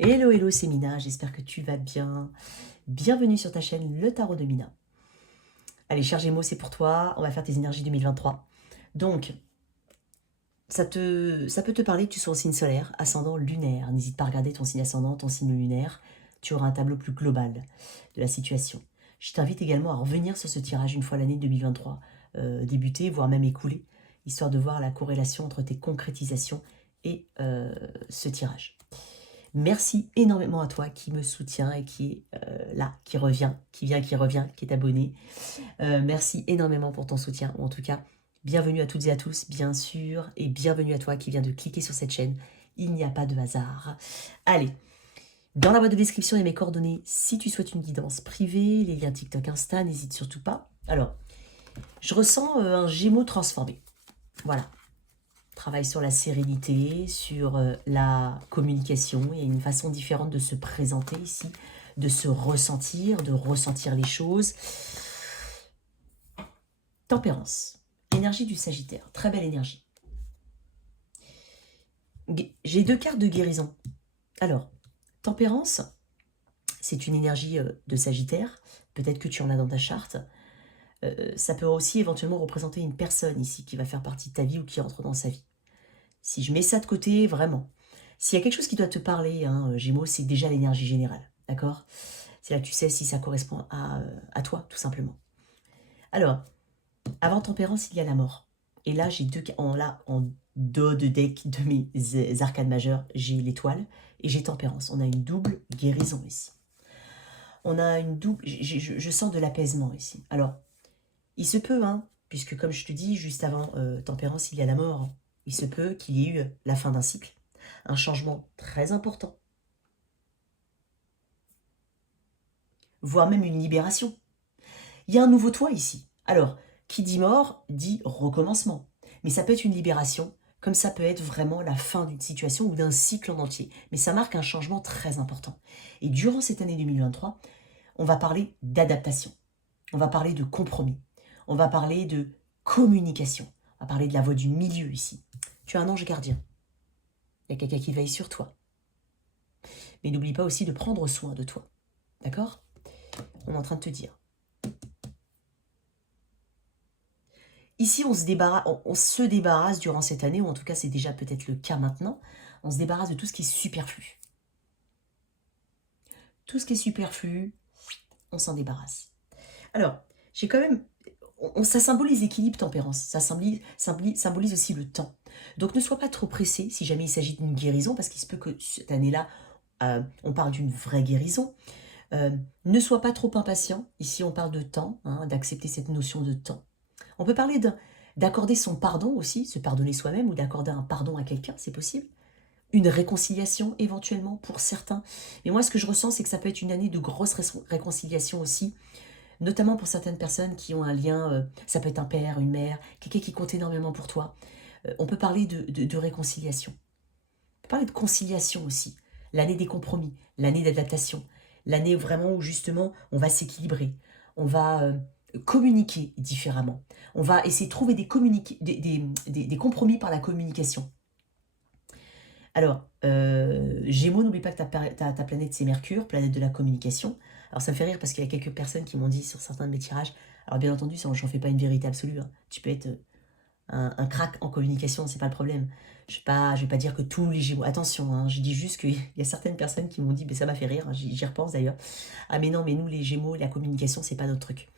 Hello, hello, c'est Mina, j'espère que tu vas bien. Bienvenue sur ta chaîne Le Tarot de Mina. Allez, cher Gémeaux, c'est pour toi, on va faire tes énergies 2023. Donc, ça peut te parler que tu sois au signe solaire, ascendant lunaire. N'hésite pas à regarder ton signe ascendant, ton signe lunaire. Tu auras un tableau plus global de la situation. Je t'invite également à revenir sur ce tirage une fois l'année 2023 débutée, voire même écoulée, histoire de voir la corrélation entre tes concrétisations et ce tirage. Merci énormément à toi qui me soutient et qui est là, qui revient, qui vient, qui revient, qui est abonné. Merci énormément pour ton soutien. Ou en tout cas, bienvenue à toutes et à tous, bien sûr, et bienvenue à toi qui viens de cliquer sur cette chaîne. Il n'y a pas de hasard. Allez, dans la boîte de description, il y a mes coordonnées. Si tu souhaites une guidance privée, les liens TikTok, Insta, n'hésite surtout pas. Alors, je ressens un Gémeaux transformé. Voilà. Travaille sur la sérénité, sur la communication. Il y a une façon différente de se présenter ici, de se ressentir, de ressentir les choses. Tempérance, énergie du Sagittaire, très belle énergie. J'ai deux cartes de guérison. Alors, tempérance, c'est une énergie de Sagittaire. Peut-être que tu en as dans ta charte. Ça peut aussi éventuellement représenter une personne ici qui va faire partie de ta vie ou qui entre dans sa vie. Si je mets ça de côté, vraiment, s'il y a quelque chose qui doit te parler, hein, Gémeaux, c'est déjà l'énergie générale, d'accord? C'est là que tu sais si ça correspond à toi, tout simplement. Alors, avant tempérance, il y a la mort. Et là, j'ai en dos de deck de mes arcades majeures, j'ai l'étoile et j'ai tempérance. On a une double guérison ici. On a une double... Je sens de l'apaisement ici. Alors, il se peut, hein, puisque comme je te dis, juste avant tempérance, il y a la mort. Il se peut qu'il y ait eu la fin d'un cycle, un changement très important, voire même une libération. Il y a un nouveau toi ici. Alors, qui dit mort dit recommencement. Mais ça peut être une libération, comme ça peut être vraiment la fin d'une situation ou d'un cycle en entier. Mais ça marque un changement très important. Et durant cette année 2023, on va parler d'adaptation. On va parler de compromis. On va parler de communication. On va parler de la voie du milieu ici. Tu as un ange gardien. Il y a quelqu'un qui veille sur toi. Mais n'oublie pas aussi de prendre soin de toi. D'accord? On est en train de te dire. Ici, on se débarrasse durant cette année, ou en tout cas c'est déjà peut-être le cas maintenant, on se débarrasse de tout ce qui est superflu. Tout ce qui est superflu, on s'en débarrasse. Alors, j'ai quand même... ça symbolise l'équilibre, tempérance. Ça symbolise aussi le temps. Donc ne sois pas trop pressé si jamais il s'agit d'une guérison, parce qu'il se peut que cette année-là, on parle d'une vraie guérison. Ne sois pas trop impatient. Ici, on parle de temps, hein, d'accepter cette notion de temps. On peut parler d'accorder son pardon aussi, se pardonner soi-même ou d'accorder un pardon à quelqu'un, c'est possible. Une réconciliation éventuellement pour certains. Mais moi, ce que je ressens, c'est que ça peut être une année de grosse réconciliation aussi, notamment pour certaines personnes qui ont un lien, ça peut être un père, une mère, quelqu'un qui compte énormément pour toi. On peut parler de réconciliation. On peut parler de conciliation aussi. L'année des compromis, l'année d'adaptation, l'année vraiment où justement on va s'équilibrer, on va communiquer différemment, on va essayer de trouver des compromis par la communication. Alors, Gémeaux, n'oublie pas que ta planète c'est Mercure, planète de la communication. Alors ça me fait rire parce qu'il y a quelques personnes qui m'ont dit sur certains de mes tirages, alors bien entendu, j'en fais pas une vérité absolue, hein. Tu peux être un crack en communication, c'est pas le problème. Je vais pas dire que tous les Gémeaux... Attention, hein, je dis juste qu'il y a certaines personnes qui m'ont dit, mais ça m'a fait rire, hein, j'y repense d'ailleurs. Ah mais non, mais nous les Gémeaux, la communication, c'est pas notre truc.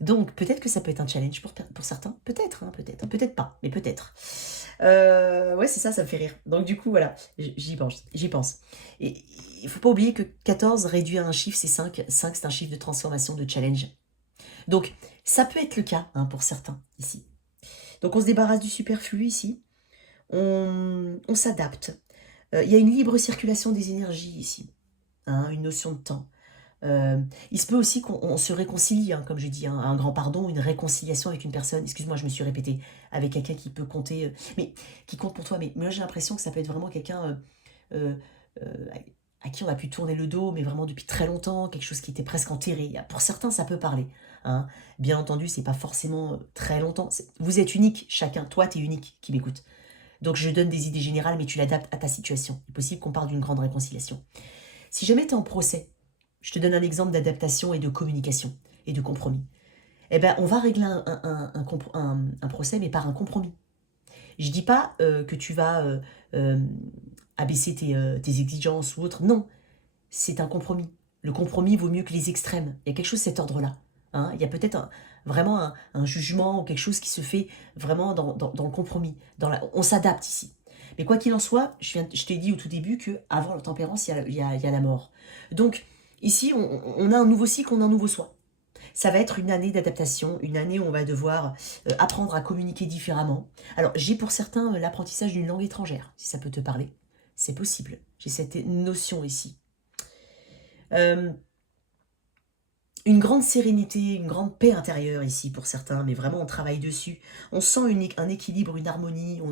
Donc peut-être que ça peut être un challenge pour certains, peut-être, hein, peut-être pas, mais peut-être. Ouais, c'est ça, ça me fait rire. Donc du coup, voilà, j'y pense. Et il faut pas oublier que 14 réduit à un chiffre, c'est 5. 5, c'est un chiffre de transformation, de challenge. Donc ça peut être le cas, hein, pour certains ici. Donc on se débarrasse du superflu ici, on s'adapte. Il y a une libre circulation des énergies ici, hein, une notion de temps. Il se peut aussi qu'on se réconcilie, hein, comme je dis, hein, un grand pardon, une réconciliation avec une personne, excuse-moi, je me suis répétée, avec quelqu'un qui peut compter, mais qui compte pour toi. Mais moi j'ai l'impression que ça peut être vraiment quelqu'un euh, euh, à qui on a pu tourner le dos, mais vraiment depuis très longtemps, quelque chose qui était presque enterré. Pour certains, ça peut parler, hein. Bien entendu, c'est pas forcément très longtemps. Vous êtes unique, chacun. Toi, tu es unique qui m'écoute. Donc je donne des idées générales, mais tu l'adaptes à ta situation. Il est possible qu'on parle d'une grande réconciliation. Si jamais tu es en procès, je te donne un exemple d'adaptation et de communication et de compromis. Eh ben, on va régler un procès, mais par un compromis. Je dis pas que tu vas euh, abaisser tes exigences ou autre. Non, c'est un compromis. Le compromis vaut mieux que les extrêmes. Il y a quelque chose de cet ordre-là. Hein. Il y a peut-être vraiment un jugement ou quelque chose qui se fait vraiment dans le compromis. On s'adapte ici. Mais quoi qu'il en soit, je t'ai dit au tout début qu'avant la tempérance, il y a la mort. Donc, ici, on a un nouveau cycle, on a un nouveau soi. Ça va être une année d'adaptation, une année où on va devoir apprendre à communiquer différemment. Alors, j'ai pour certains l'apprentissage d'une langue étrangère, si ça peut te parler. C'est possible. J'ai cette notion ici. Euh, une grande sérénité, une grande paix intérieure ici pour certains, mais vraiment on travaille dessus. On sent un équilibre, une harmonie,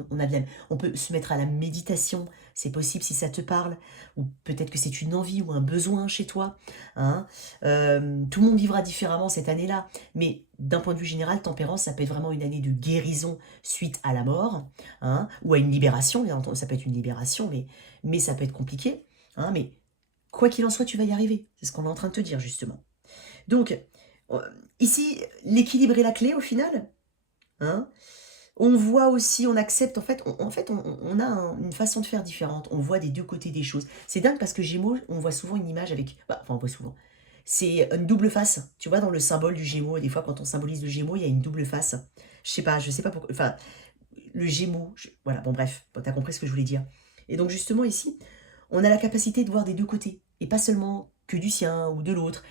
on peut se mettre à la méditation, c'est possible si ça te parle, ou peut-être que c'est une envie ou un besoin chez toi. Hein. Tout le monde vivra différemment cette année-là, mais d'un point de vue général, tempérance, ça peut être vraiment une année de guérison suite à la mort, hein, ou à une libération, bien entendu, ça peut être une libération, mais ça peut être compliqué. Hein, mais quoi qu'il en soit, tu vas y arriver, c'est ce qu'on est en train de te dire justement. Donc, euh, ici, l'équilibre est la clé au final. Hein. On voit aussi, on accepte, on a une façon de faire différente. On voit des deux côtés des choses. C'est dingue parce que Gémeaux, on voit souvent une image avec... on voit souvent. C'est une double face. Tu vois, dans le symbole du Gémeaux, des fois, quand on symbolise le Gémeaux, il y a une double face. Je sais pas pourquoi... Enfin, le Gémeaux, voilà, bon bref, t'as compris ce que je voulais dire. Et donc, justement, ici, on a la capacité de voir des deux côtés. Et pas seulement que du sien ou de l'autre.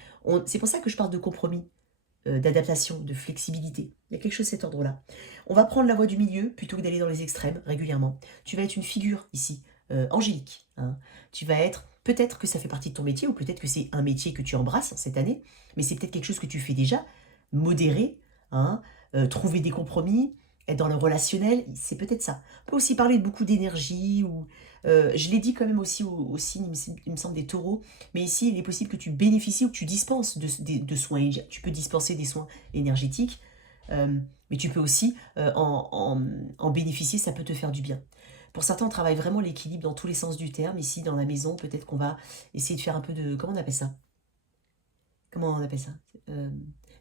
C'est pour ça que je parle de compromis, d'adaptation, de flexibilité. Il y a quelque chose de cet ordre-là. On va prendre la voie du milieu plutôt que d'aller dans les extrêmes régulièrement. Tu vas être une figure ici, angélique. Hein. Tu vas être, peut-être que ça fait partie de ton métier, ou peut-être que c'est un métier que tu embrasses cette année, mais c'est peut-être quelque chose que tu fais déjà, modérer, hein, trouver des compromis, être dans le relationnel, c'est peut-être ça. On peut aussi parler de beaucoup d'énergie, ou je l'ai dit quand même aussi au signe, il me semble, des taureaux, mais ici, il est possible que tu bénéficies ou que tu dispenses de soins. Tu peux dispenser des soins énergétiques, mais tu peux aussi en bénéficier, ça peut te faire du bien. Pour certains, on travaille vraiment l'équilibre dans tous les sens du terme. Ici, dans la maison, peut-être qu'on va essayer de faire un peu de... Comment on appelle ça? Comment on appelle ça? Euh,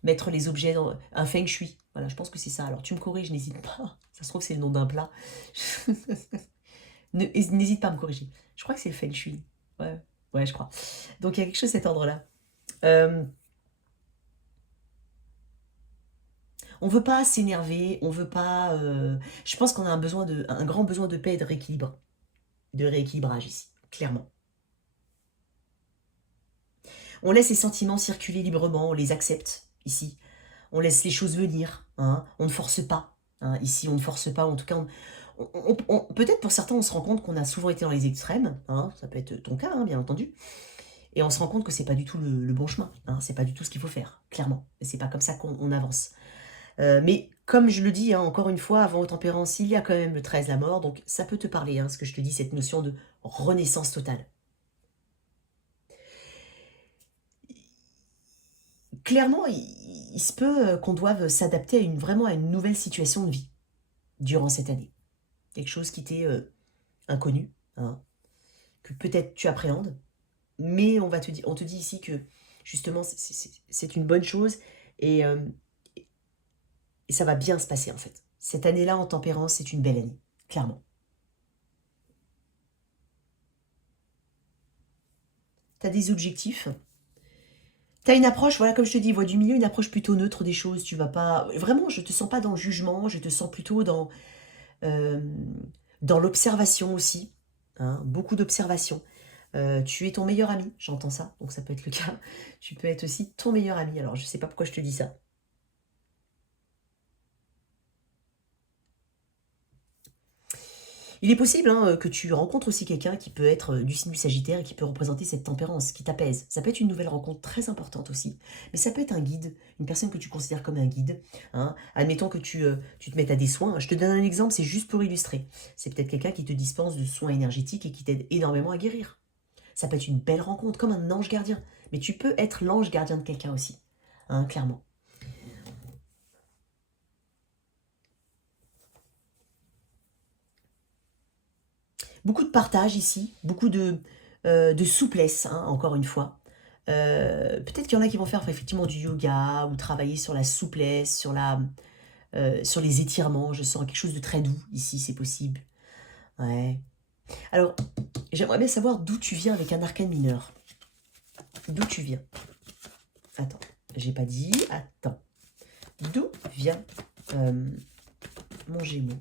Mettre les objets dans un feng shui. Voilà, je pense que c'est ça. Alors, tu me corriges, n'hésite pas. Ça se trouve, c'est le nom d'un plat. N'hésite pas à me corriger. Je crois que c'est le feng shui. Ouais, ouais, je crois. Donc, il y a quelque chose de cet ordre-là. Euh, on veut pas s'énerver, on veut pas... Je pense qu'on a un grand besoin de paix et de rééquilibrage ici, clairement. On laisse les sentiments circuler librement, on les accepte ici. On laisse les choses venir, hein. On ne force pas. Hein. Ici, on ne force pas. En tout cas, peut-être pour certains, on se rend compte qu'on a souvent été dans les extrêmes. Hein. Ça peut être ton cas, hein, bien entendu. Et on se rend compte que c'est pas du tout le bon chemin. Hein. C'est pas du tout ce qu'il faut faire, clairement. Et c'est pas comme ça qu'on avance. Mais comme je le dis, hein, encore une fois, avant tempérance, il y a quand même le 13, la mort. Donc ça peut te parler, hein, ce que je te dis, cette notion de renaissance totale. Clairement, il se peut qu'on doive s'adapter vraiment à une nouvelle situation de vie durant cette année. Quelque chose qui t'est inconnu, hein, que peut-être tu appréhendes, mais on te dit ici que justement c'est une bonne chose et, euh, et ça va bien se passer en fait. Cette année-là en tempérance, c'est une belle année, clairement. Tu as des objectifs. Tu as une approche, voilà, comme je te dis, voie du milieu, une approche plutôt neutre des choses. Tu vas pas. Vraiment, je te sens pas dans le jugement, je te sens plutôt euh, dans l'observation aussi. Hein, beaucoup d'observation. Tu es ton meilleur ami, j'entends ça, donc ça peut être le cas. Tu peux être aussi ton meilleur ami. Alors, je sais pas pourquoi je te dis ça. Il est possible hein, que tu rencontres aussi quelqu'un qui peut être du signe du Sagittaire et qui peut représenter cette tempérance, qui t'apaise. Ça peut être une nouvelle rencontre très importante aussi. Mais ça peut être un guide, une personne que tu considères comme un guide. Hein. Admettons que tu te mettes à des soins. Je te donne un exemple, c'est juste pour illustrer. C'est peut-être quelqu'un qui te dispense de soins énergétiques et qui t'aide énormément à guérir. Ça peut être une belle rencontre, comme un ange gardien. Mais tu peux être l'ange gardien de quelqu'un aussi, hein, clairement. Beaucoup de partage ici, beaucoup de... de souplesse, hein, encore une fois. Peut-être qu'il y en a qui vont faire effectivement du yoga ou travailler sur la souplesse, sur les étirements. Je sens quelque chose de très doux ici, c'est possible. Ouais. Alors, j'aimerais bien savoir d'où tu viens avec un arcane mineur. D'où tu viens? Attends, j'ai pas dit. Attends. D'où vient mon Gémeaux?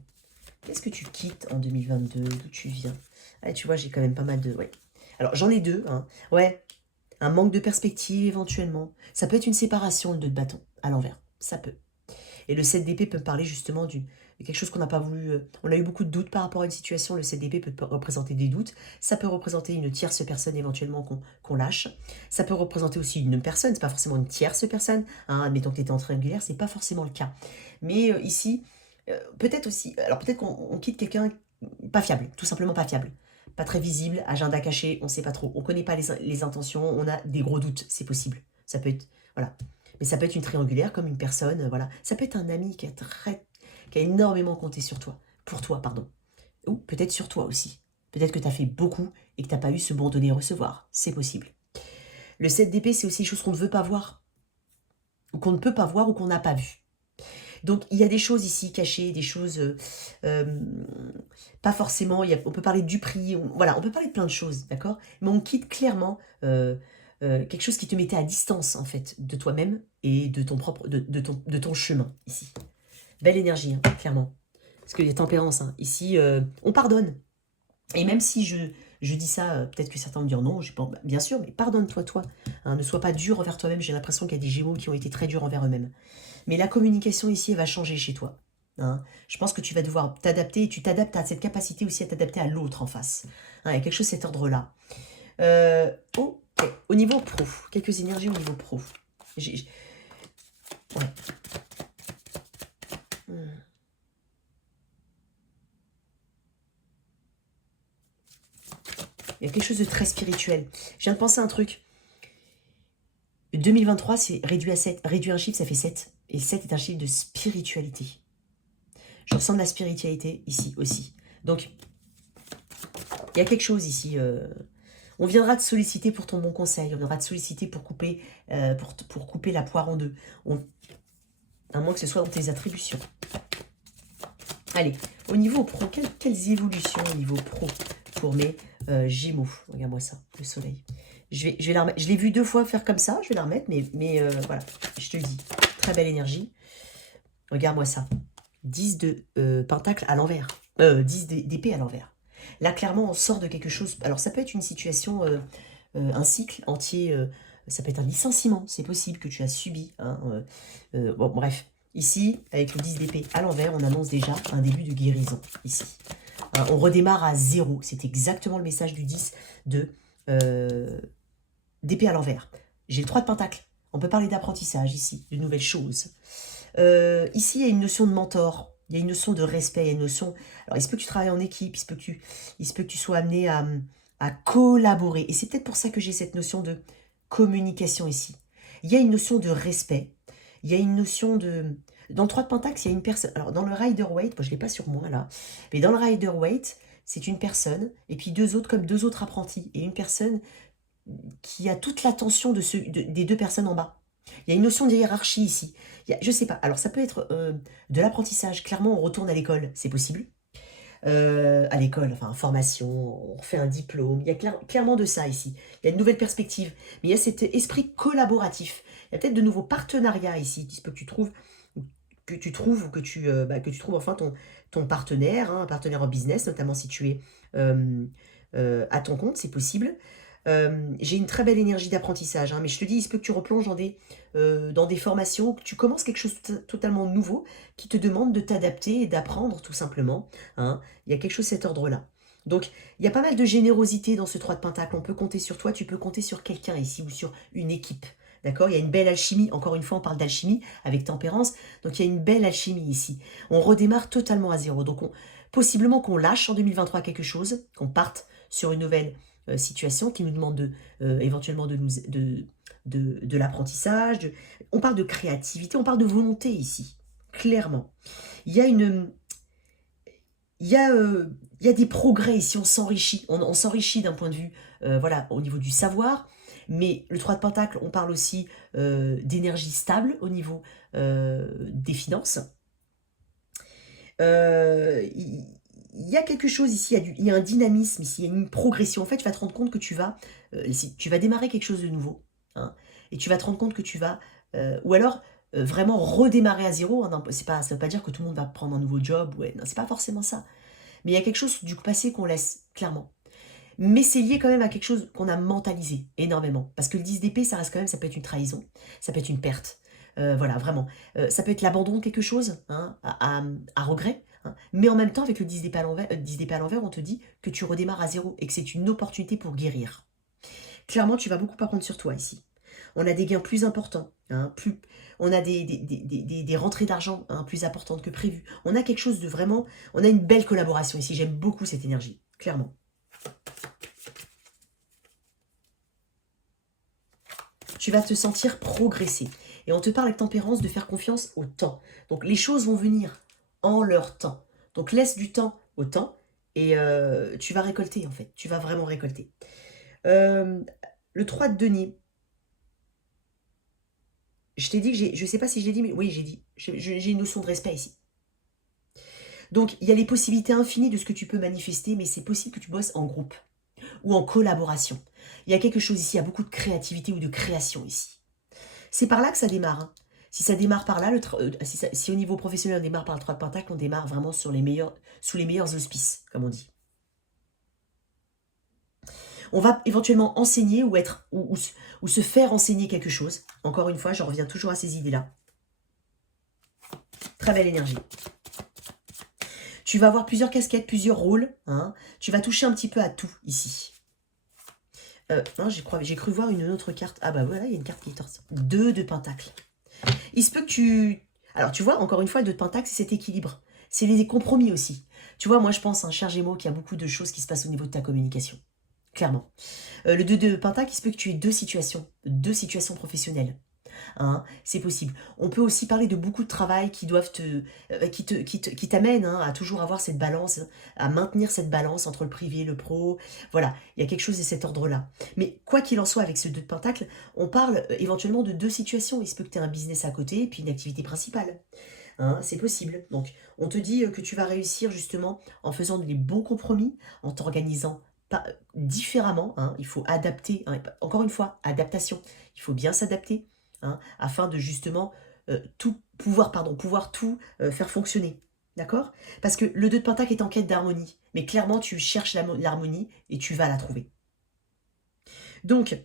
Qu'est-ce que tu quittes en 2022? D'où tu viens? Ah, tu vois, j'ai quand même pas mal de... Ouais. Alors, j'en ai deux. Hein. Ouais, un manque de perspective éventuellement. Ça peut être une séparation, le 2 de bâton, à l'envers. Ça peut. Et le 7 d'épée peut me parler justement de quelque chose qu'on n'a pas voulu... on a eu beaucoup de doutes par rapport à une situation. Le 7 d'épée peut représenter des doutes. Ça peut représenter une tierce personne éventuellement qu'on lâche. Ça peut représenter aussi une personne. C'est pas forcément une tierce personne. Hein, admettons que tu étais en triangulaire, c'est pas forcément le cas. Mais ici, peut-être aussi... Alors peut-être qu'on quitte quelqu'un pas fiable, tout simplement pas fiable. Pas très visible, agenda caché, on sait pas trop. On connaît pas les intentions, on a des gros doutes, c'est possible. Ça peut être... Voilà. Mais ça peut être une triangulaire, comme une personne, voilà. Ça peut être un ami qui a énormément compté sur toi. Pour toi, pardon. Ou peut-être sur toi aussi. Peut-être que tu as fait beaucoup et que tu n'as pas eu ce bon donner-recevoir. C'est possible. Le 7 d'épée, c'est aussi des choses qu'on ne veut pas voir. Ou qu'on ne peut pas voir ou qu'on n'a pas vu. Donc, il y a des choses ici cachées, des choses pas forcément... on peut parler du prix, voilà, on peut parler de plein de choses, d'accord? Mais on quitte clairement quelque chose qui te mettait à distance, en fait, de toi-même et de ton propre, de ton chemin, ici. Belle énergie, hein, clairement. Parce que les tempérances, hein, ici, on pardonne. Et même si je dis ça, peut-être que certains vont me dire non, je pense, bien sûr, mais pardonne-toi, toi. Hein, ne sois pas dur envers toi-même. J'ai l'impression qu'il y a des Gémeaux qui ont été très durs envers eux-mêmes. Mais la communication ici, elle va changer chez toi. Hein. Je pense que tu vas devoir t'adapter, et tu t'adaptes à cette capacité aussi à t'adapter à l'autre en face. Hein, il y a quelque chose de cet ordre-là. Ok. Au niveau pro, quelques énergies au niveau pro. Ouais. Il y a quelque chose de très spirituel. Je viens de penser à un truc. 2023, c'est réduit à 7. Réduit un chiffre, ça fait 7. Et 7 est un chiffre de spiritualité. Je ressens de la spiritualité ici aussi. Donc, il y a quelque chose ici. On viendra te solliciter pour ton bon conseil. On viendra te solliciter pour couper, pour couper la poire en deux. À moins que ce soit dans tes attributions. Allez, au niveau pro, quelles évolutions au niveau pro pour mes Gémeaux? Regarde-moi ça, le soleil. Je vais la remettre. Je l'ai vu 2 fois faire comme ça, je vais la remettre, mais voilà, je te le dis. Très belle énergie. Regarde-moi ça. 10 de pentacle à l'envers. 10 d'épée à l'envers. Là, clairement, on sort de quelque chose. Alors, ça peut être une situation, un cycle entier. Ça peut être un licenciement, c'est possible que tu as subi. Hein, bon, bref. Ici, avec le 10 d'épée à l'envers, on annonce déjà un début de guérison. Ici. Hein, on redémarre à 0. C'est exactement le message du 10 d'épée à l'envers. J'ai le 3 de pentacle. On peut parler d'apprentissage ici, de nouvelles choses. Ici, il y a une notion de mentor. Il y a une notion de respect. Il y a une notion... Alors, il se peut que tu travailles en équipe. Il se peut que tu sois amené à collaborer. Et c'est peut-être pour ça que j'ai cette notion de communication ici. Il y a une notion de respect. Il y a une notion de... Dans le 3 de pentacle, il y a une personne... Alors, dans le Rider-Waite, moi, je ne l'ai pas sur moi, là. Mais dans le Rider-Waite, c'est une personne, et puis deux autres, comme 2 autres apprentis. Et une personne qui a toute l'attention des 2 personnes en bas. Il y a une notion de hiérarchie ici. Je ne sais pas. Alors, ça peut être de l'apprentissage. Clairement, on retourne à l'école. C'est possible. À l'école, enfin, formation, on refait un diplôme. Il y a clairement de ça ici. Il y a une nouvelle perspective. Mais il y a cet esprit collaboratif. Il y a peut-être de nouveaux partenariats ici. Il se peut que tu trouves que tu trouves enfin ton partenaire, hein, un partenaire en business, notamment si tu es à ton compte, c'est possible. J'ai une très belle énergie d'apprentissage, hein, mais je te dis, il se peut que tu replonges dans des formations, que tu commences quelque chose de totalement nouveau qui te demande de t'adapter et d'apprendre tout simplement. Hein. Il y a quelque chose de cet ordre-là. Donc, il y a pas mal de générosité dans ce 3 de Pentacle. On peut compter sur toi, tu peux compter sur quelqu'un ici ou sur une équipe. D'accord? Il y a une belle alchimie. Encore une fois, on parle d'alchimie avec tempérance. Donc, il y a une belle alchimie ici. On redémarre totalement à 0. Donc, possiblement qu'on lâche en 2023 quelque chose, qu'on parte sur une nouvelle situation qui nous demande éventuellement de l'apprentissage. On parle de créativité, on parle de volonté ici, clairement. Il y a il y a des progrès ici, on s'enrichit. On s'enrichit d'un point de vue, voilà, au niveau du savoir. Mais le 3 de Pentacle, on parle aussi d'énergie stable au niveau des finances. Il y a quelque chose ici, il y a un dynamisme ici, il y a une progression. En fait, tu vas te rendre compte que tu vas démarrer quelque chose de nouveau. Hein, et tu vas te rendre compte que tu vas, ou alors vraiment redémarrer à zéro. Hein, c'est pas, ça ne veut pas dire que tout le monde va prendre un nouveau job. Ouais, non, c'est pas forcément ça. Mais il y a quelque chose du passé qu'on laisse, clairement. Mais c'est lié quand même à quelque chose qu'on a mentalisé énormément. Parce que le 10 d'épée, ça reste quand même, ça peut être une trahison, ça peut être une perte. Voilà, vraiment. Ça peut être l'abandon de quelque chose, hein, à regret. Hein. Mais en même temps, avec le 10 d'épée à l'envers, 10 d'épée à l'envers, on te dit que tu redémarres à zéro et que c'est une opportunité pour guérir. Clairement, tu vas beaucoup apprendre sur toi ici. On a des gains plus importants, hein, on a des rentrées d'argent, hein, plus importantes que prévu. On a quelque chose de vraiment... On a une belle collaboration ici. J'aime beaucoup cette énergie, clairement. Tu vas te sentir progresser. Et on te parle avec tempérance de faire confiance au temps. Donc les choses vont venir en leur temps. Donc laisse du temps au temps et tu vas récolter en fait. Tu vas vraiment récolter. Le 3 de denier. Je t'ai dit que je ne sais pas si je l'ai dit, mais oui, j'ai dit. J'ai une notion de respect ici. Donc il y a les possibilités infinies de ce que tu peux manifester, mais c'est possible que tu bosses en groupe ou en collaboration. Il y a quelque chose ici, il y a beaucoup de créativité ou de création ici. C'est par là que ça démarre. Hein. Si ça démarre par là, si au niveau professionnel on démarre par le 3 de Pentacle, on démarre vraiment sous les meilleurs auspices, comme on dit. On va éventuellement enseigner ou se faire enseigner quelque chose. Encore une fois, je reviens toujours à ces idées-là. Très belle énergie. Tu vas avoir plusieurs casquettes, plusieurs rôles. Hein. Tu vas toucher un petit peu à tout ici. J'ai cru voir une autre carte. Ah bah voilà, il y a une carte qui est torse. 2 de Pentacle. Il se peut que tu... Alors tu vois, encore une fois, le 2 de Pentacle, c'est cet équilibre. C'est les compromis aussi. Tu vois, moi je pense, un cher Gémeaux, qu'il y a beaucoup de choses qui se passent au niveau de ta communication. Clairement. Le 2 de Pentacle, il se peut que tu aies deux situations professionnelles. Hein, c'est possible. On peut aussi parler de beaucoup de travail qui doivent qui t'amènent hein, à toujours avoir cette balance, à maintenir cette balance entre le privé et le pro. Voilà, il y a quelque chose de cet ordre-là. Mais quoi qu'il en soit, avec ce 2 de Pentacle, on parle éventuellement de deux situations. Il se peut que tu aies un business à côté et puis une activité principale. Hein, c'est possible. Donc, on te dit que tu vas réussir justement en faisant des bons compromis, en t'organisant différemment. Hein, il faut adapter. Hein, encore une fois, adaptation. Il faut bien s'adapter. Hein, afin de justement pouvoir tout faire fonctionner. D'accord? Parce que le 2 de Pentacle est en quête d'harmonie. Mais clairement, tu cherches l'harmonie et tu vas la trouver. Donc,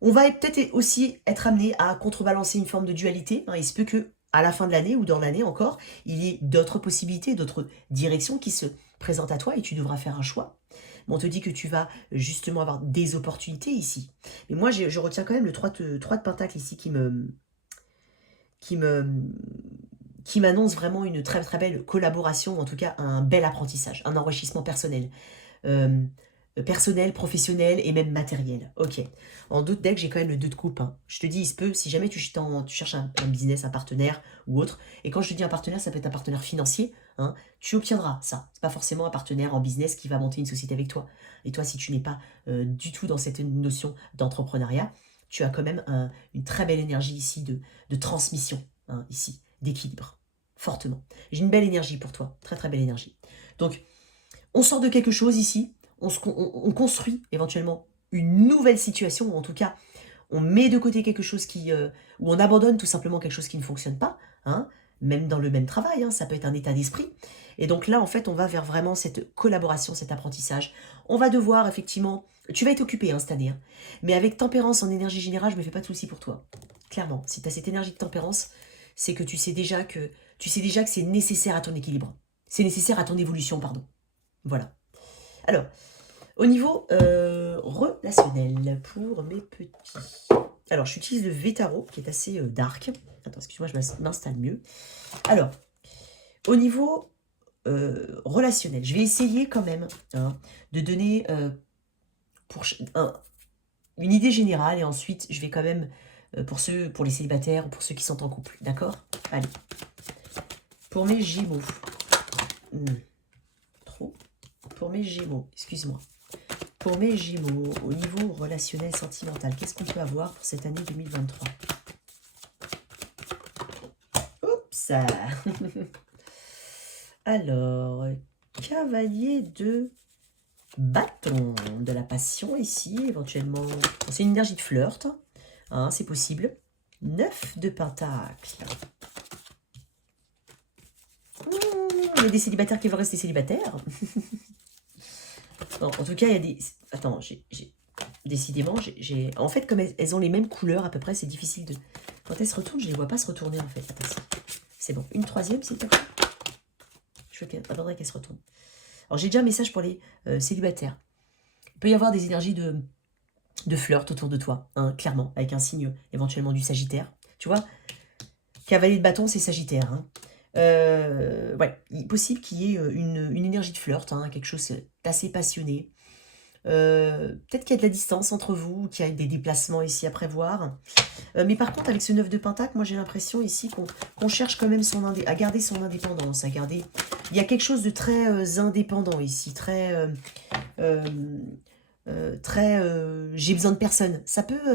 on va peut-être aussi être amené à contrebalancer une forme de dualité. Hein, il se peut que à la fin de l'année ou dans l'année encore, il y ait d'autres possibilités, d'autres directions qui se présentent à toi et tu devras faire un choix. Mais on te dit que tu vas justement avoir des opportunités ici. Mais moi, je retiens quand même le 3 de Pentacle ici qui m'annonce vraiment une très très belle collaboration, ou en tout cas un bel apprentissage, un enrichissement personnel. Personnel, professionnel et même matériel. Ok. En d'autres decks, j'ai quand même le 2 de coupe. Hein. Je te dis, il se peut, si jamais tu cherches un business, un partenaire ou autre, et quand je te dis un partenaire, ça peut être un partenaire financier, hein, tu obtiendras ça. C'est pas forcément un partenaire en business qui va monter une société avec toi. Et toi, si tu n'es pas du tout dans cette notion d'entrepreneuriat, tu as quand même une très belle énergie ici de transmission, hein, ici, d'équilibre, fortement. J'ai une belle énergie pour toi, très très belle énergie. Donc, on sort de quelque chose ici, on construit éventuellement une nouvelle situation, ou en tout cas, on met de côté quelque chose où on abandonne tout simplement quelque chose qui ne fonctionne pas, hein, même dans le même travail, hein, ça peut être un état d'esprit. Et donc là, en fait, on va vers vraiment cette collaboration, cet apprentissage. On va devoir, effectivement, tu vas être occupé hein, cette année, hein, mais avec tempérance en énergie générale, je ne me fais pas de soucis pour toi. Clairement, si tu as cette énergie de tempérance, c'est que tu sais déjà que c'est nécessaire à ton équilibre. C'est nécessaire à ton évolution, pardon. Voilà. Alors, au niveau relationnel, pour mes petits. Alors, j'utilise le V-Tarot, qui est assez dark. Attends, excuse-moi, je m'installe mieux. Alors, au niveau relationnel, je vais essayer quand même hein, de donner une idée générale, et ensuite, je vais quand même, pour les célibataires, ou pour ceux qui sont en couple, d'accord? Allez. Pour mes Gémeaux. pour mes Gémeaux, excuse-moi. Pour mes Gémeaux, au niveau relationnel sentimental, qu'est-ce qu'on peut avoir pour cette année 2023? Oups. Alors, cavalier de bâton, de la passion ici, éventuellement. Bon, c'est une énergie de flirt, hein, c'est possible. 9 de pentacle. Il y a des célibataires qui veulent rester célibataires. Non, en tout cas, il y a des... Attends, décidément, en fait, comme elles ont les mêmes couleurs à peu près, c'est difficile de... Quand elles se retournent, je ne les vois pas se retourner en fait. Attends, c'est bon. Une troisième, s'il te plaît. Je attendrai qu'elles se retournent. Alors, j'ai déjà un message pour les célibataires. Il peut y avoir des énergies de flirt autour de toi, hein, clairement, avec un signe éventuellement du Sagittaire. Tu vois, cavalier de bâton, c'est Sagittaire. Hein. Ouais, il est possible qu'il y ait une énergie de flirt, hein, quelque chose d'assez passionné. Peut-être qu'il y a de la distance entre vous, qu'il y a des déplacements ici à prévoir. Mais par contre, avec ce 9 de pentacle, moi j'ai l'impression ici qu'on cherche quand même à garder son indépendance, à garder... Il y a quelque chose de très indépendant ici, très... j'ai besoin de personne. Ça peut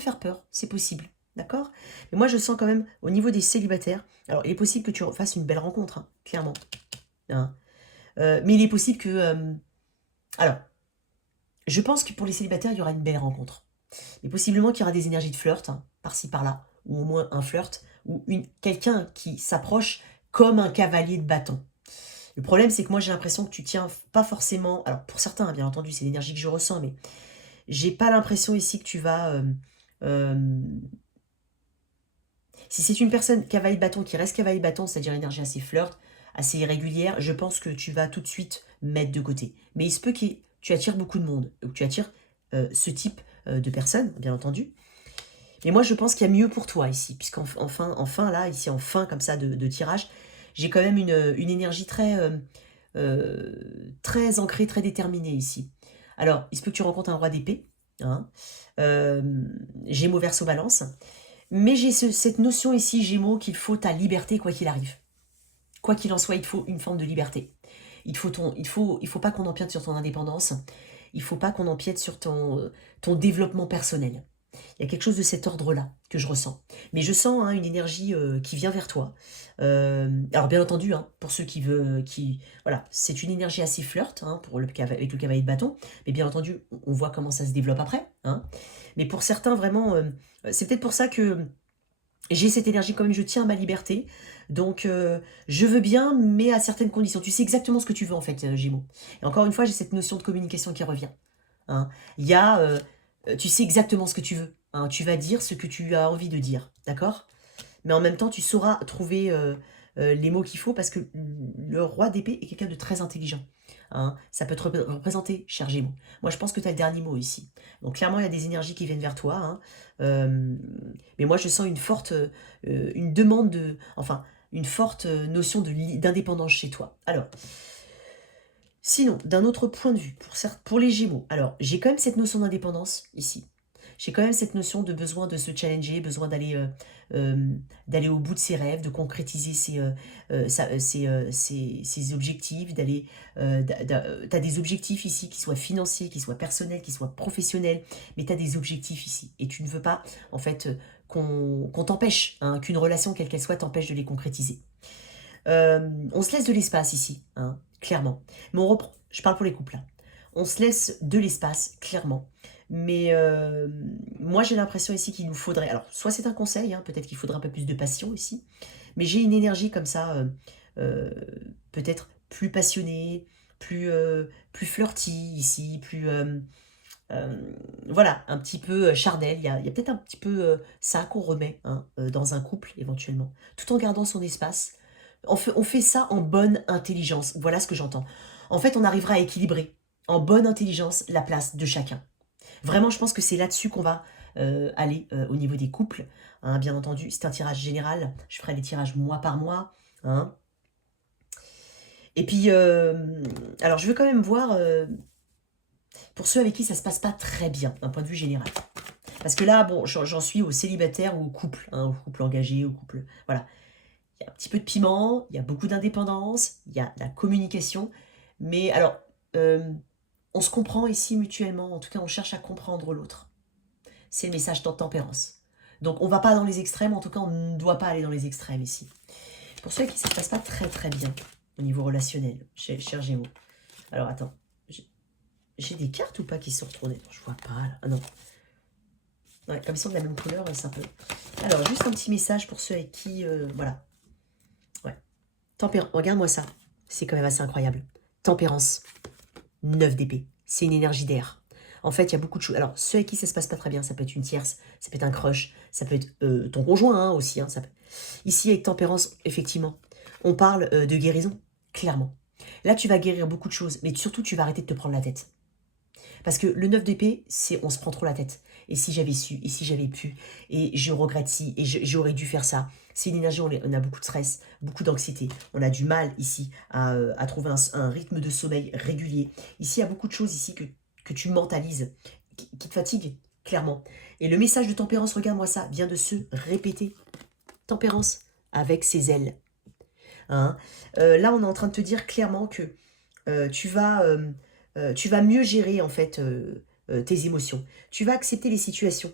faire peur, c'est possible. D'accord? Mais moi, je sens quand même, au niveau des célibataires, alors, il est possible que tu fasses une belle rencontre, hein, clairement. Hein. Mais il est possible que... alors, je pense que pour les célibataires, il y aura une belle rencontre. Et possiblement qu'il y aura des énergies de flirt, hein, par-ci, par-là, ou au moins un flirt, ou quelqu'un qui s'approche comme un cavalier de bâton. Le problème, c'est que moi, j'ai l'impression que tu tiens pas forcément... Alors, pour certains, hein, bien entendu, c'est l'énergie que je ressens, mais j'ai pas l'impression ici que tu vas... si c'est une personne cavalier de bâton qui reste cavalier de bâton, c'est-à-dire énergie assez flirt, assez irrégulière, je pense que tu vas tout de suite mettre de côté. Mais il se peut que tu attires beaucoup de monde, ou que tu attires ce type de personnes, bien entendu. Mais moi, je pense qu'il y a mieux pour toi ici, puisqu'enfin, là, ici, en fin comme ça de tirage, j'ai quand même une énergie très ancrée, très déterminée ici. Alors, il se peut que tu rencontres un roi d'épée, hein, Gémeaux, Verseau, Balance, mais j'ai cette notion ici, Gémeaux, qu'il faut ta liberté quoi qu'il arrive. Quoi qu'il en soit, il te faut une forme de liberté. Il faut pas qu'on empiète sur ton indépendance. Il faut pas qu'on empiète sur ton développement personnel. Il y a quelque chose de cet ordre-là que je ressens. Mais je sens, hein, une énergie qui vient vers toi. Alors bien entendu, hein, pour ceux qui veulent... voilà, c'est une énergie assez flirt, hein, avec le cavalier de bâton. Mais bien entendu, on voit comment ça se développe après. Hein. Mais pour certains, vraiment, c'est peut-être pour ça que j'ai cette énergie quand même, je tiens à ma liberté. Donc, je veux bien, mais à certaines conditions. Tu sais exactement ce que tu veux, en fait, Gémeaux. Et encore une fois, j'ai cette notion de communication qui revient. Hein. Il y a... tu sais exactement ce que tu veux. Hein. Tu vas dire ce que tu as envie de dire. D'accord? Mais en même temps, tu sauras trouver les mots qu'il faut parce que le roi d'épée est quelqu'un de très intelligent. Hein. Ça peut te représenter, cher Gémeaux. Moi, je pense que tu as le dernier mot ici. Donc, clairement, il y a des énergies qui viennent vers toi. Hein. Mais moi, je sens une demande de... Enfin, une forte notion d'indépendance chez toi. Alors, sinon, d'un autre point de vue, pour les Gémeaux, alors, j'ai quand même cette notion d'indépendance ici. J'ai quand même cette notion de besoin de se challenger, besoin d'aller au bout de ses rêves, de concrétiser ses objectifs, d'aller... tu as des objectifs ici qui soient financiers, qui soient personnels, qui soient professionnels, mais tu as des objectifs ici. Et tu ne veux pas, en fait, qu'on t'empêche, hein, qu'une relation, quelle qu'elle soit, t'empêche de les concrétiser. On se laisse de l'espace ici, hein, clairement. Mais on reprend, je parle pour les couples là. On se laisse de l'espace, clairement. Mais moi, j'ai l'impression ici qu'il nous faudrait... Alors, soit c'est un conseil, hein, peut-être qu'il faudrait un peu plus de passion ici. Mais j'ai une énergie comme ça, peut-être plus passionnée, plus flirty ici, voilà, un petit peu charnel. Il y a peut-être un petit peu ça qu'on remet, hein, dans un couple, éventuellement. Tout en gardant son espace. On fait ça en bonne intelligence. Voilà ce que j'entends. En fait, on arrivera à équilibrer en bonne intelligence la place de chacun. Vraiment, je pense que c'est là-dessus qu'on va aller au niveau des couples. Hein, bien entendu, c'est un tirage général. Je ferai des tirages mois par mois. Hein. Et puis, alors je veux quand même voir pour ceux avec qui ça se passe pas très bien, d'un point de vue général. Parce que là, bon, j'en suis au célibataire ou au couple, hein, au couple engagé, au couple... Voilà. Il y a un petit peu de piment, il y a beaucoup d'indépendance, il y a de la communication. Mais alors, on se comprend ici mutuellement. En tout cas, on cherche à comprendre l'autre. C'est le message de tempérance. Donc, on ne va pas dans les extrêmes. En tout cas, on ne doit pas aller dans les extrêmes ici. Pour ceux qui ça ne se passe pas très très bien au niveau relationnel, cher Gémeaux. Alors, attends. J'ai des cartes ou pas qui sont retournées? Je vois pas, là. Ah non. Ouais, comme ils sont de la même couleur, c'est un peu... Alors, juste un petit message pour ceux avec qui... voilà. Ouais. Regarde-moi ça. C'est quand même assez incroyable. Tempérance. 9 d'épée. C'est une énergie d'air. En fait, il y a beaucoup de choses. Alors, ceux avec qui ça se passe pas très bien, ça peut être une tierce, ça peut être un crush, ça peut être ton conjoint hein, aussi. Hein, Ici, avec tempérance, effectivement, on parle de guérison, clairement. Là, tu vas guérir beaucoup de choses, mais surtout, tu vas arrêter de te prendre la tête. Parce que le 9 d'épée, c'est on se prend trop la tête. Et si j'avais su, et si j'avais pu, et je regrette si, et j'aurais dû faire ça. C'est une énergie, on a beaucoup de stress, beaucoup d'anxiété. On a du mal ici à trouver un rythme de sommeil régulier. Ici, il y a beaucoup de choses ici que tu mentalises, qui te fatiguent, clairement. Et le message de tempérance, regarde-moi ça, vient de se répéter. Tempérance, avec ses ailes. Hein. Là, on est en train de te dire clairement que tu vas mieux gérer en fait tes émotions. Tu vas accepter les situations.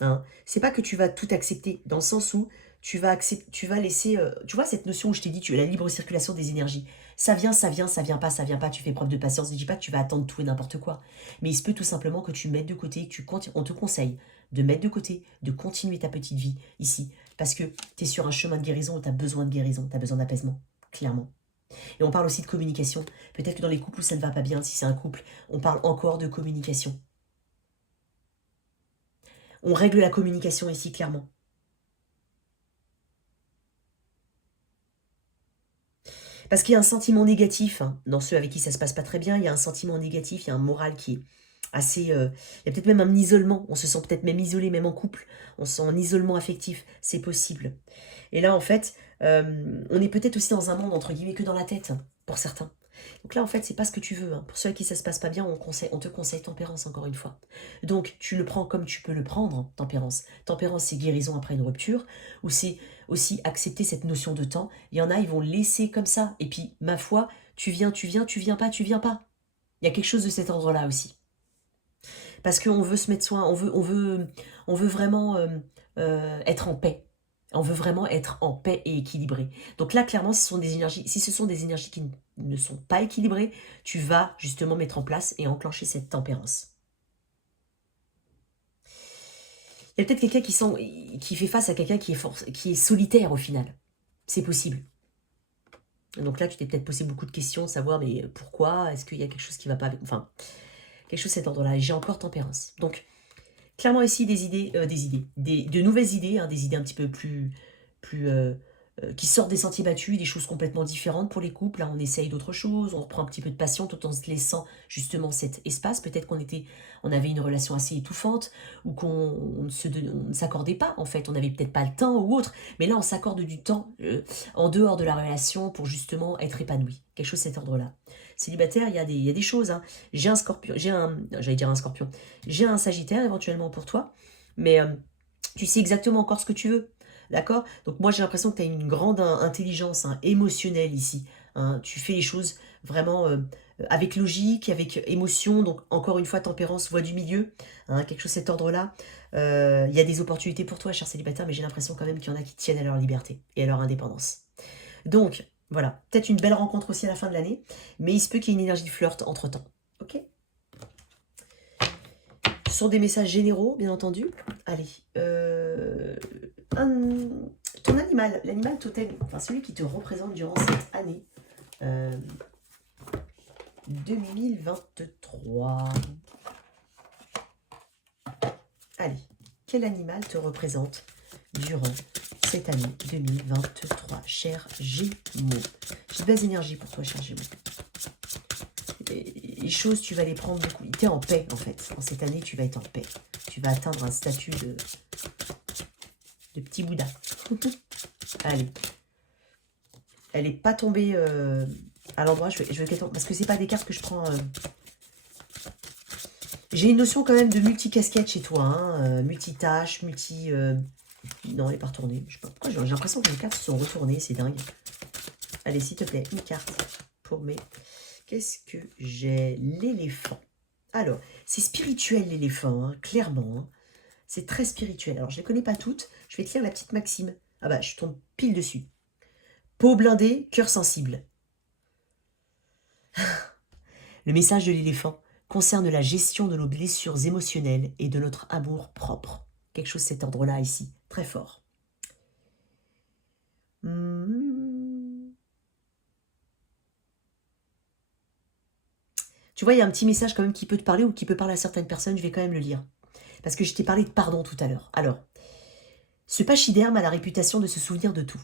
Hein. C'est pas que tu vas tout accepter, dans le sens où tu vas laisser... tu vois cette notion où je t'ai dit, tu as la libre circulation des énergies. Ça vient, ça vient, ça vient pas, ça vient pas, tu fais preuve de patience. Ne dis pas que tu vas attendre tout et n'importe quoi. Mais il se peut tout simplement que tu mettes de côté, on te conseille de mettre de côté, de continuer ta petite vie ici. Parce que tu es sur un chemin de guérison où tu as besoin de guérison, tu as besoin d'apaisement, clairement. Et on parle aussi de communication. Peut-être que dans les couples où ça ne va pas bien, si c'est un couple, on parle encore de communication. On règle la communication ici, clairement. Parce qu'il y a un sentiment négatif, hein, dans ceux avec qui ça se passe pas très bien, il y a un sentiment négatif, il y a un moral qui est assez... il y a peut-être même un isolement, on se sent peut-être même isolé, même en couple, on se sent en isolement affectif, c'est possible. Et là, en fait, on est peut-être aussi dans un monde, entre guillemets, que dans la tête, pour certains. Donc là, en fait, c'est pas ce que tu veux. Hein. Pour ceux à qui ça se passe pas bien, on te conseille tempérance, encore une fois. Donc, tu le prends comme tu peux le prendre, tempérance. Tempérance, c'est guérison après une rupture, ou c'est aussi accepter cette notion de temps. Il y en a, ils vont laisser comme ça. Et puis, ma foi, tu viens, tu viens, tu viens pas, tu viens pas. Il y a quelque chose de cet ordre-là aussi. Parce qu'on veut se mettre soin, on veut vraiment être en paix. On veut vraiment être en paix et équilibré. Donc là, clairement, si ce sont des énergies qui ne sont pas équilibrées, tu vas justement mettre en place et enclencher cette tempérance. Il y a peut-être quelqu'un qui fait face à quelqu'un qui est solitaire au final. C'est possible. Donc là, tu t'es peut-être posé beaucoup de questions, savoir mais pourquoi, est-ce qu'il y a quelque chose qui ne va pas avec... Enfin, quelque chose de cet ordre-là. J'ai encore tempérance. Donc, clairement ici de nouvelles idées, hein, des idées un petit peu plus qui sortent des sentiers battus, des choses complètement différentes pour les couples. Là, on essaye d'autres choses, on reprend un petit peu de passion tout en se laissant justement cet espace. Peut-être on avait une relation assez étouffante ou qu'on ne s'accordait pas en fait, on n'avait peut-être pas le temps ou autre. Mais là, on s'accorde du temps en dehors de la relation pour justement être épanoui. Quelque chose de cet ordre-là. Célibataire, il y a des choses. Hein. J'ai un scorpion, j'allais dire un scorpion. J'ai un sagittaire éventuellement pour toi, mais tu sais exactement encore ce que tu veux. D'accord? Donc moi j'ai l'impression que tu as une grande intelligence hein, émotionnelle ici. Hein. Tu fais les choses vraiment avec logique, avec émotion. Donc encore une fois, tempérance, voie du milieu. Hein, quelque chose de cet ordre-là. Il y a des opportunités pour toi, cher célibataire, mais j'ai l'impression quand même qu'il y en a qui tiennent à leur liberté et à leur indépendance. Donc, voilà. Peut-être une belle rencontre aussi à la fin de l'année. Mais il se peut qu'il y ait une énergie de flirt entre-temps. Ok? Ce sont des messages généraux, bien entendu. Allez. Ton animal, l'animal totem, enfin celui qui te représente durant cette année 2023. Allez, quel animal te représente durant cette année 2023, cher Gémeaux? J'ai de belles énergies pour toi, cher Gémeaux. Les choses, tu vas les prendre beaucoup. Tu es en paix, en fait. En cette année, tu vas être en paix. Tu vas atteindre un statut de petit Bouddha. Allez. Elle n'est pas tombée à l'endroit. Je vais qu'elle tombe. Parce que c'est pas des cartes que je prends. J'ai une notion quand même de multicasquette chez toi. Hein, multitâche, non, elle n'est pas retournée. Je sais pas pourquoi. J'ai l'impression que les cartes se sont retournées. C'est dingue. Allez, s'il te plaît, une carte pour mes qu'est-ce que j'ai? L'éléphant. Alors, c'est spirituel l'éléphant, hein, clairement. Hein. C'est très spirituel. Alors, je ne les connais pas toutes. Je vais te lire la petite maxime. Ah bah, je tombe pile dessus. Peau blindée, cœur sensible. Le message de l'éléphant concerne la gestion de nos blessures émotionnelles et de notre amour propre. Quelque chose de cet ordre-là ici, très fort. Tu vois, il y a un petit message quand même qui peut te parler ou qui peut parler à certaines personnes, je vais quand même le lire. Parce que je t'ai parlé de pardon tout à l'heure. Alors, ce pachyderme a la réputation de se souvenir de tout.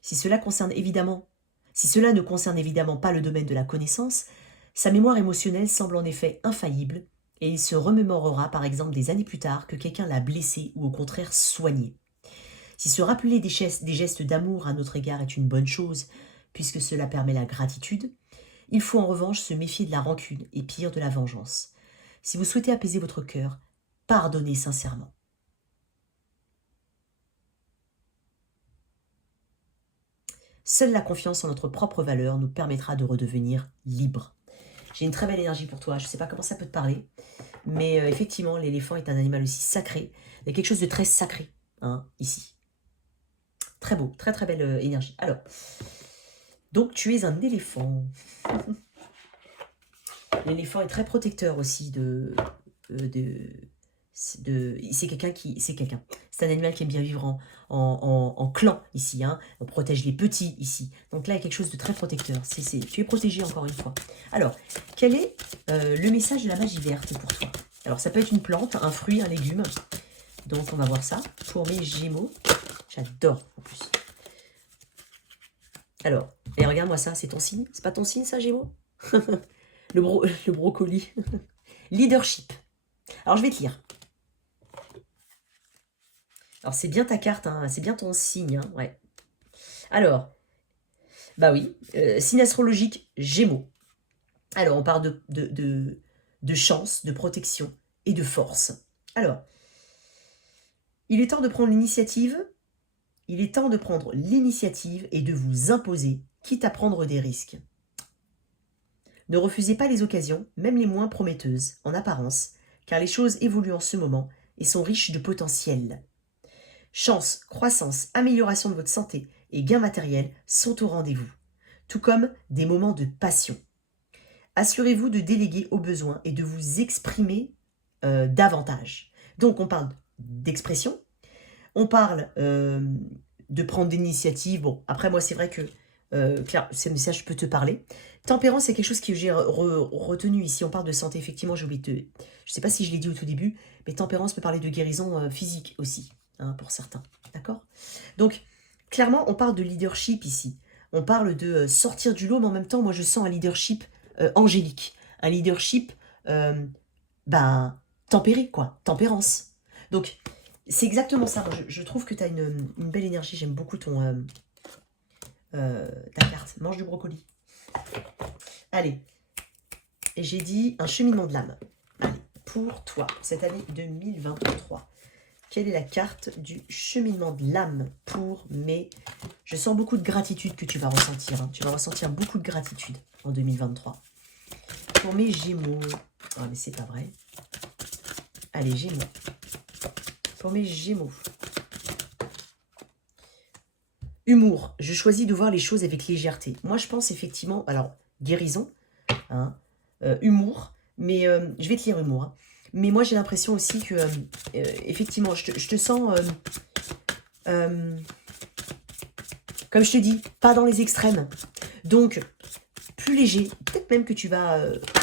Si cela ne concerne évidemment pas le domaine de la connaissance, sa mémoire émotionnelle semble en effet infaillible et il se remémorera par exemple des années plus tard que quelqu'un l'a blessé ou au contraire soigné. Si se rappeler des gestes d'amour à notre égard est une bonne chose, puisque cela permet la gratitude, il faut en revanche se méfier de la rancune et pire de la vengeance. Si vous souhaitez apaiser votre cœur, pardonnez sincèrement. Seule la confiance en notre propre valeur nous permettra de redevenir libres. J'ai une très belle énergie pour toi, je ne sais pas comment ça peut te parler, mais effectivement, l'éléphant est un animal aussi sacré. Il y a quelque chose de très sacré, hein, ici. Très beau, très très belle énergie. Alors, donc tu es un éléphant. L'éléphant est très protecteur aussi c'est quelqu'un c'est un animal qui aime bien vivre en clan ici, hein. On protège les petits ici, donc là il y a quelque chose de très protecteur, tu es protégé encore une fois. Alors, quel est le message de la magie verte pour toi? Alors ça peut être une plante, un fruit, un légume, donc on va voir ça pour mes Gémeaux. J'adore en plus. Alors, et regarde-moi ça, c'est ton signe? C'est pas ton signe ça, Gémeaux? le brocoli. Leadership. Alors je vais te lire. Alors c'est bien ta carte, hein, c'est bien ton signe, hein, ouais. Alors, bah oui, signe astrologique Gémeaux. Alors on parle de chance, de protection et de force. Alors, il est temps de prendre l'initiative. Il est temps de prendre l'initiative et de vous imposer, quitte à prendre des risques. Ne refusez pas les occasions, même les moins prometteuses, en apparence, car les choses évoluent en ce moment et sont riches de potentiel. Chance, croissance, amélioration de votre santé et gains matériels sont au rendez-vous, tout comme des moments de passion. Assurez-vous de déléguer aux besoins et de vous exprimer davantage. Donc on parle d'expression, on parle de prendre des initiatives. Bon, après moi c'est vrai que Claire, ce message peut te parler. Tempérance, c'est quelque chose que j'ai retenu ici. On parle de santé, effectivement, j'ai oublié de... Je ne sais pas si je l'ai dit au tout début, mais tempérance peut parler de guérison physique aussi, hein, pour certains. D'accord? Donc, clairement, on parle de leadership ici. On parle de sortir du lot, mais en même temps, moi, je sens un leadership angélique. Un leadership, tempéré, quoi. Tempérance. Donc, c'est exactement ça. Moi, je trouve que tu as une belle énergie. J'aime beaucoup ton... ta carte, mange du brocoli. Allez, et j'ai dit un cheminement de l'âme. Allez, pour toi, cette année 2023, quelle est la carte du cheminement de l'âme pour mes... Je sens beaucoup de gratitude que tu vas ressentir. Hein. Tu vas ressentir beaucoup de gratitude en 2023. Pour mes Gémeaux... Ah, mais c'est pas vrai. Allez, Gémeaux. Pour mes Gémeaux... Humour, je choisis de voir les choses avec légèreté. Moi, je pense effectivement, alors, guérison, hein, humour, mais je vais te lire humour. Hein. Mais moi, j'ai l'impression aussi que, effectivement, je te sens, comme je te dis, pas dans les extrêmes. Donc, plus léger, peut-être même que tu vas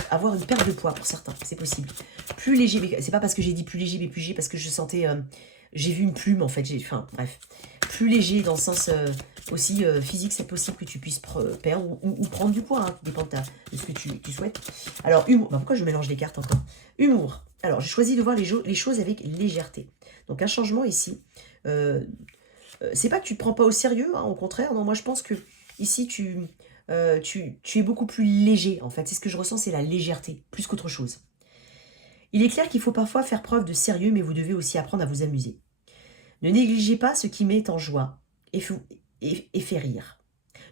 avoir une perte de poids pour certains, c'est possible. Plus léger, mais c'est pas parce que j'ai dit plus léger, mais plus léger, parce que je sentais... j'ai vu une plume, en fait. Enfin, bref. Plus léger dans le sens aussi physique, c'est possible que tu puisses perdre ou prendre du poids, hein, dépend de ce que tu souhaites. Alors, humour. Pourquoi je mélange les cartes encore? Humour. Alors, j'ai choisi de voir les choses avec légèreté. Donc, un changement ici. C'est pas que tu te prends pas au sérieux, hein, au contraire. Non, moi, je pense que ici, tu es beaucoup plus léger, en fait. C'est ce que je ressens, c'est la légèreté, plus qu'autre chose. Il est clair qu'il faut parfois faire preuve de sérieux, mais vous devez aussi apprendre à vous amuser. Ne négligez pas ce qui met en joie et fait rire.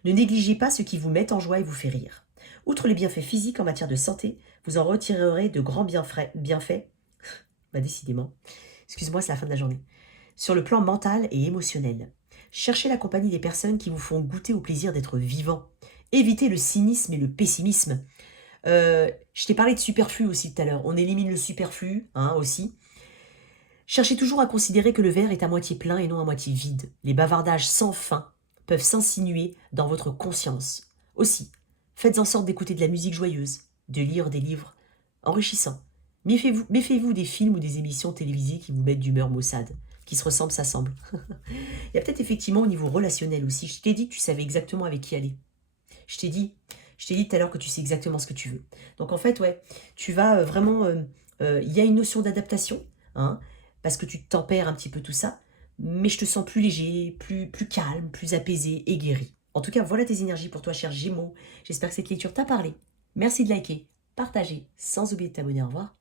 Ne négligez pas ce qui vous met en joie et vous fait rire. Outre les bienfaits physiques en matière de santé, vous en retirerez de grands bienfaits, bah décidément, excuse-moi, c'est la fin de la journée, sur le plan mental et émotionnel. Cherchez la compagnie des personnes qui vous font goûter au plaisir d'être vivant. Évitez le cynisme et le pessimisme. Je t'ai parlé de superflu aussi tout à l'heure. On élimine le superflu aussi. Cherchez toujours à considérer que le verre est à moitié plein et non à moitié vide. Les bavardages sans fin peuvent s'insinuer dans votre conscience. Aussi, faites en sorte d'écouter de la musique joyeuse, de lire des livres enrichissants. Méfiez-vous des films ou des émissions télévisées qui vous mettent d'humeur maussade. Qui se ressemblent, s'assemblent. Il y a peut-être effectivement au niveau relationnel aussi. Je t'ai dit que tu savais exactement avec qui aller. Je t'ai dit tout à l'heure que tu sais exactement ce que tu veux. Donc en fait, ouais, tu vas vraiment... Il y a une notion d'adaptation, parce que tu tempères un petit peu tout ça, mais je te sens plus léger, plus calme, plus apaisé et guéri. En tout cas, voilà tes énergies pour toi, cher Gémeaux. J'espère que cette lecture t'a parlé. Merci de liker, partager, sans oublier de t'abonner. Au revoir.